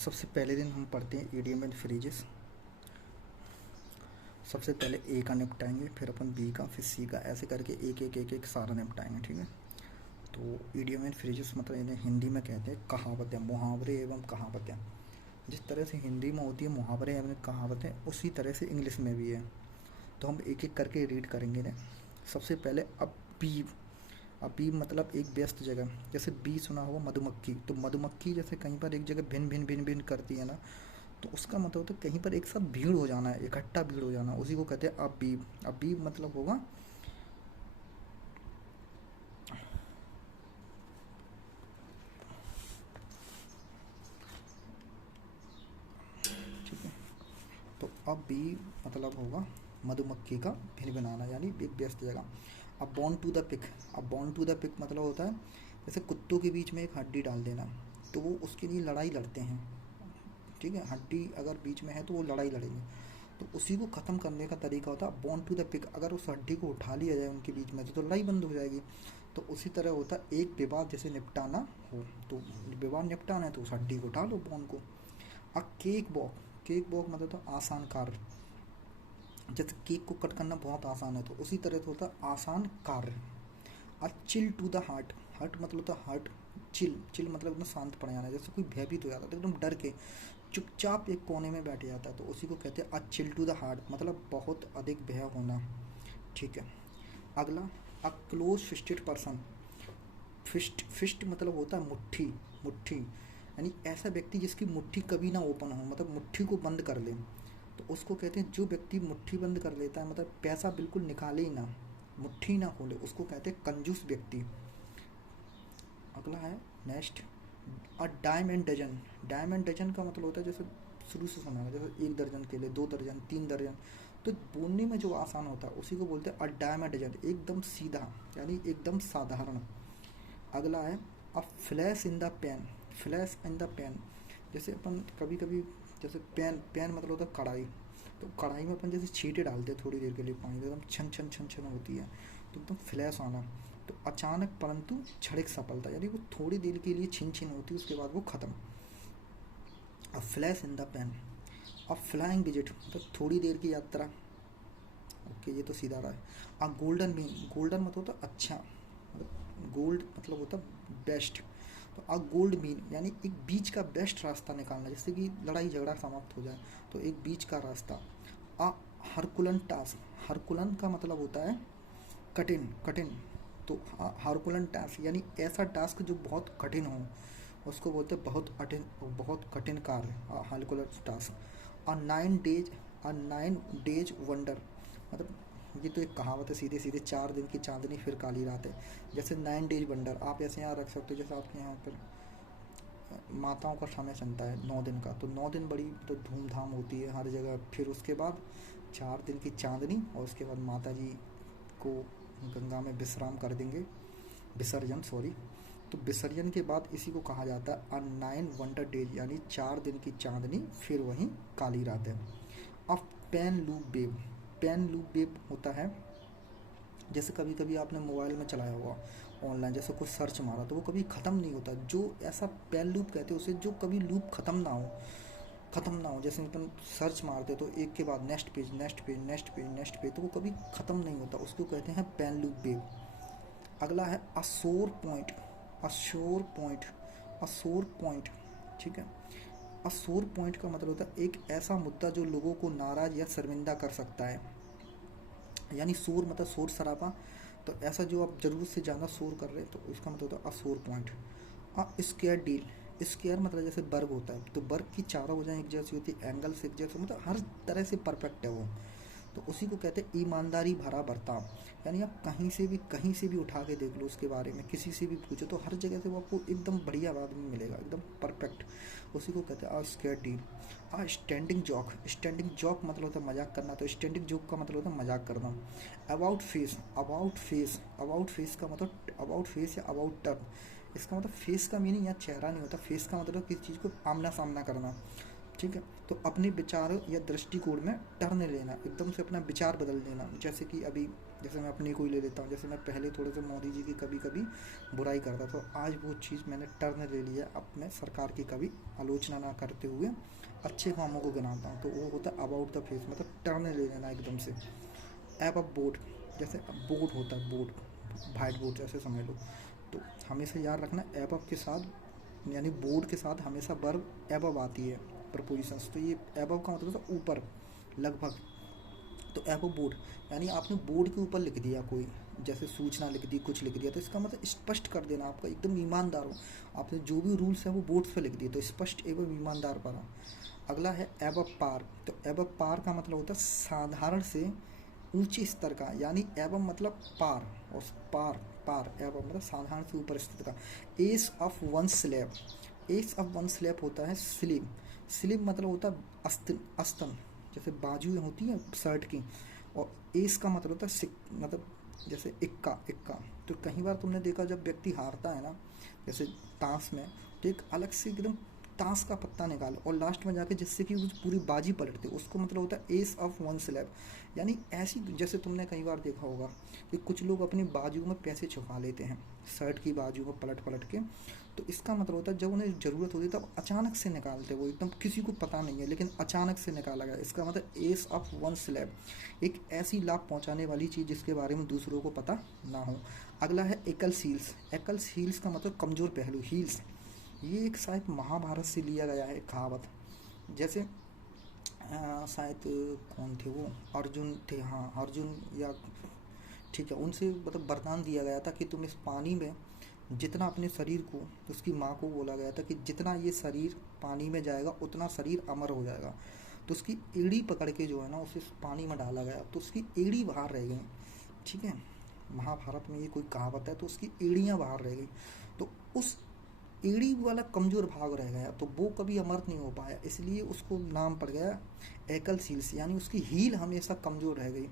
सबसे पहले दिन हम पढ़ते हैं ईडियम एंड फ्रेजेस। सबसे पहले ए का निपटाएंगे, फिर अपन बी का, फिर सी का, ऐसे करके एक एक एक एक सारा निपटाएंगे, ठीक है। तो ईडियम एंड फ्रेजेस मतलब इन्हें हिंदी में कहते हैं कहावतें, मुहावरे एवं कहावतें। जिस तरह से हिंदी में होती है मुहावरे एवं कहावतें, उसी तरह से इंग्लिश में भी है। तो हम एक एक करके रीड करेंगे ना। सबसे पहले अबीब। अबीब मतलब एक व्यस्त जगह। जैसे बी सुना होगा मधुमक्खी, तो मधुमक्खी जैसे कहीं पर एक जगह भिन भिन भिन भिन करती है ना, तो उसका मतलब होता है कहीं पर एक साथ भीड़ हो जाना है, इकट्ठा भीड़ हो जाना, उसी को कहते हैं अबीब। अबीब मतलब होगा ठीक है। तो अबीब मतलब होगा मधुमक्खी का भिन बनाना, यानी एक व्यस्त जगह। अब बॉर्न टू द पिक। अब बॉर्न टू द पिक मतलब होता है जैसे कुत्तों के बीच में एक हड्डी डाल देना, तो वो उसके लिए लड़ाई लड़ते हैं, ठीक है। हड्डी अगर बीच में है तो वो लड़ाई लड़ेंगे, तो उसी को ख़त्म करने का तरीका होता है बॉर्न टू द पिक। अगर उस हड्डी को उठा लिया जाए उनके बीच में तो लड़ाई बंद हो जाएगी। तो उसी तरह होता है एक विवाद जैसे निपटाना हो, तो विवाद निपटाना है तो उस हड्डी को उठा लो, बॉर्न को। अब केक वॉक। केक वॉक मतलब तो आसान कार्य। जैसे केक को कट करना बहुत आसान है, तो उसी तरह से होता है आसान कार्य। और chill to the heart. Heart मतलब होता है हार्ट। चिल, चिल मतलब एकदम शांत पड़ जाना, जैसे कोई भयभीत हो जाता है तो एकदम डर के चुपचाप एक कोने में बैठ जाता है, तो उसी को कहते हैं a chill to the heart, मतलब बहुत अधिक भय होना, ठीक है। अगला, a close fisted person. Fist, fist मतलब होता है मुट्ठी। मुट्ठी यानी ऐसा व्यक्ति जिसकी मुट्ठी कभी ना ओपन हो, मतलब मुट्ठी को बंद कर ले, तो उसको कहते हैं जो व्यक्ति मुट्ठी बंद कर लेता है, मतलब पैसा बिल्कुल निकाले ही ना, मुट्ठी ना खोले, उसको कहते हैं कंजूस व्यक्ति। अगला है next, a dime and dozen. Dime and dozen का मतलब होता है जैसे शुरू से सुना है, जैसे एक दर्जन के लिए, दो दर्जन, तीन दर्जन, तो बोलने में जो आसान होता है उसी को बोलते हैं अ डाइम एंड डजन, एकदम सीधा यानी एकदम साधारण। अगला है a flash in the pan. Flash in the pan, जैसे अपन कभी कभी, जैसे पैन, पैन मतलब होता है कढ़ाई, तो कढ़ाई में अपन जैसे छींटे डालते हैं थोड़ी देर के लिए पानी, एकदम छन छन छन छन होती है, तो एकदम फ्लैश आना। तो अचानक परंतु क्षणिक सफलता, यानी वो थोड़ी देर के लिए छिन छिन होती है, उसके बाद वो ख़त्म। A flash in the pan. A flying visit मतलब थोड़ी देर की यात्रा। ओके, ये तो सीधा रहा है। अ गोल्डन मीन। गोल्डन मतलब होता है अच्छा, मतलब गोल्ड मतलब होता है बेस्ट, तो अ गोल्ड मीन यानी एक बीच का बेस्ट रास्ता निकालना, जैसे कि लड़ाई झगड़ा समाप्त हो जाए तो एक बीच का रास्ता। अ हरकुलन टास्क। हरकुलन का मतलब होता है कठिन, कठिन, तो हरकुलन टास्क यानी ऐसा टास्क जो बहुत कठिन हो, उसको बोलते हैं बहुत कठिन, बहुत कठिन कार्य, हरकुलन टास्क। अ 9 डेज, अ 9 डेज वंडर, मतलब ये तो एक कहावत है सीधे सीधे, 4 दिन की चांदनी फिर काली रात है। जैसे 9 डेज वंडर आप ऐसे यहाँ रख सकते हो, जैसे आपके यहाँ पर माताओं का समय चलता है 9 दिन का, तो 9 दिन बड़ी तो धूमधाम होती है हर जगह, फिर उसके बाद 4 दिन की चांदनी, और उसके बाद माता जी को गंगा में विश्राम कर देंगे, विसर्जन सॉरी। तो विसर्जन के बाद इसी को कहा जाता है अ 9 वंडर डेज, यानी 4 दिन की चांदनी फिर वहीं काली रात है। अब pen loop web. Pen loop web होता है जैसे कभी कभी आपने मोबाइल में चलाया होगा ऑनलाइन, जैसे कुछ सर्च मारा तो वो कभी ख़त्म नहीं होता, जो ऐसा पेन लूप कहते हैं उसे, जो कभी लूप ख़त्म ना हो, ख़त्म ना हो। जैसे अपन सर्च मारते तो एक के बाद next page, next page, next page, next page, तो वो कभी ख़त्म नहीं होता, उसको कहते हैं पेन लूप वेब। अगला है assure point. Assure point, assure point, ठीक है। अशोर पॉइंट का मतलब होता है एक ऐसा मुद्दा जो लोगों को नाराज़ या शर्मिंदा कर सकता है, यानी शोर मतलब शोर शराबा, तो ऐसा जो आप ज़रूरत से ज़्यादा शोर कर रहे हैं तो इसका मतलब होता है assure point. Square deal. Square मतलब जैसे वर्ग होता है, तो वर्ग की चारों वजह एक जैसी होती है, एंगल से एक जैसे, मतलब हर तरह से परफेक्ट है वो, तो उसी को कहते हैं ईमानदारी भरा बर्ताव। यानी आप कहीं से भी उठा के देख लो उसके बारे में, किसी से भी पूछो तो हर जगह से वो आपको एकदम बढ़िया आदमी मिलेगा, एकदम परफेक्ट, उसी को कहते हैं a square deal. Standing joke. Standing joke मतलब होता है मजाक करना, तो स्टैंडिंग जॉक का मतलब होता है मजाक करना। About face. About face, about face का मतलब अबाउट फेस या अबाउट टर्न, इसका मतलब फेस का मीनिंग यहाँ चेहरा नहीं होता, फेस का मतलब किसी चीज़ को आमना सामना करना, ठीक है। तो अपने विचार या दृष्टिकोण में टर्न लेना, एकदम से अपना विचार बदल देना, जैसे कि अभी जैसे मैं अपनी को ही ले लेता हूँ, जैसे मैं पहले थोड़े से मोदी जी की कभी कभी बुराई करता था, तो आज वो चीज़ मैंने टर्न ले लिया। अब मैं सरकार की कभी आलोचना ना करते हुए अच्छे कामों को गिनाता हूँ। तो वो होता है अबाउट द फेस, मतलब टर्न ले लेना एकदम से। ऐप ऑफ बोर्ड, जैसे बोर्ड होता है, बोर्ड वाइट बोर्ड जैसे समझ लो। तो हमेशा याद रखना ऐप ऑफ के साथ यानी बोर्ड के साथ हमेशा वर्ब एबव आती है, प्रपोजिशंस। तो ये एबव का मतलब होता है ऊपर, लगभग। तो एबव बोर्ड यानी आपने बोर्ड के ऊपर लिख दिया कोई, जैसे सूचना लिख दी, कुछ लिख दिया, तो इसका मतलब स्पष्ट कर देना, आपका एकदम ईमानदार हो। आपने जो भी रूल्स है वो बोर्ड्स पे लिख दिए, तो स्पष्ट एवं ईमानदार बना। अगला है एबव पार। तो एबव पार का मतलब होता है साधारण से ऊंचे स्तर का, यानी एवं मतलब पार, और पार पार एवं मतलब साधारण से ऊपर स्थित का। S of one slab, S of one slab होता है स्लिम। स्लिम मतलब होता है अस्तिन, अस्तन, जैसे बाजुएं होती हैं शर्ट की। और एस का मतलब होता है मतलब जैसे इक्का इक्का। तो कई बार तुमने देखा जब व्यक्ति हारता है ना, जैसे ताश में, तो एक अलग से एकदम ताश का पत्ता निकाल और लास्ट में जाके जिससे कि वो पूरी बाजी पलट दे, उसको मतलब होता है एस ऑफ वन स्लैब। यानी ऐसी, जैसे तुमने कई बार देखा होगा कि कुछ लोग अपनी बाजू में पैसे छुपा लेते हैं, शर्ट की बाजू में पलट पलट के। तो इसका मतलब होता है जब उन्हें ज़रूरत होती है तब अचानक से निकालते, वो एकदम किसी को पता नहीं है लेकिन अचानक से निकाला गया। इसका मतलब एस ऑफ वन स्लैब, एक ऐसी लाभ पहुंचाने वाली चीज़ जिसके बारे में दूसरों को पता ना हो। अगला है एकल्स हील्स। एकल्स हील्स का मतलब कमज़ोर पहलू, हील्स। ये एक शायद महाभारत से लिया गया है कहावत। जैसे शायद कौन थे वो, अर्जुन थे, हाँ अर्जुन, या ठीक है, उनसे मतलब वरदान दिया गया था कि तुम इस पानी में जितना अपने शरीर को, उसकी माँ को बोला गया था कि जितना ये शरीर पानी में जाएगा उतना शरीर अमर हो जाएगा। तो उसकी एड़ी पकड़ के जो है ना उसे पानी में डाला गया, तो उसकी एड़ी बाहर रह गई। ठीक है, महाभारत में ये कोई कहावत है, तो उसकी एड़ियाँ बाहर रह गई। तो उस एड़ी वाला कमज़ोर भाग रह गया, तो वो कभी अमर नहीं हो पाया, इसलिए उसको नाम पड़ गया एकल सील्स, यानी उसकी हील हमेशा कमज़ोर रह गई।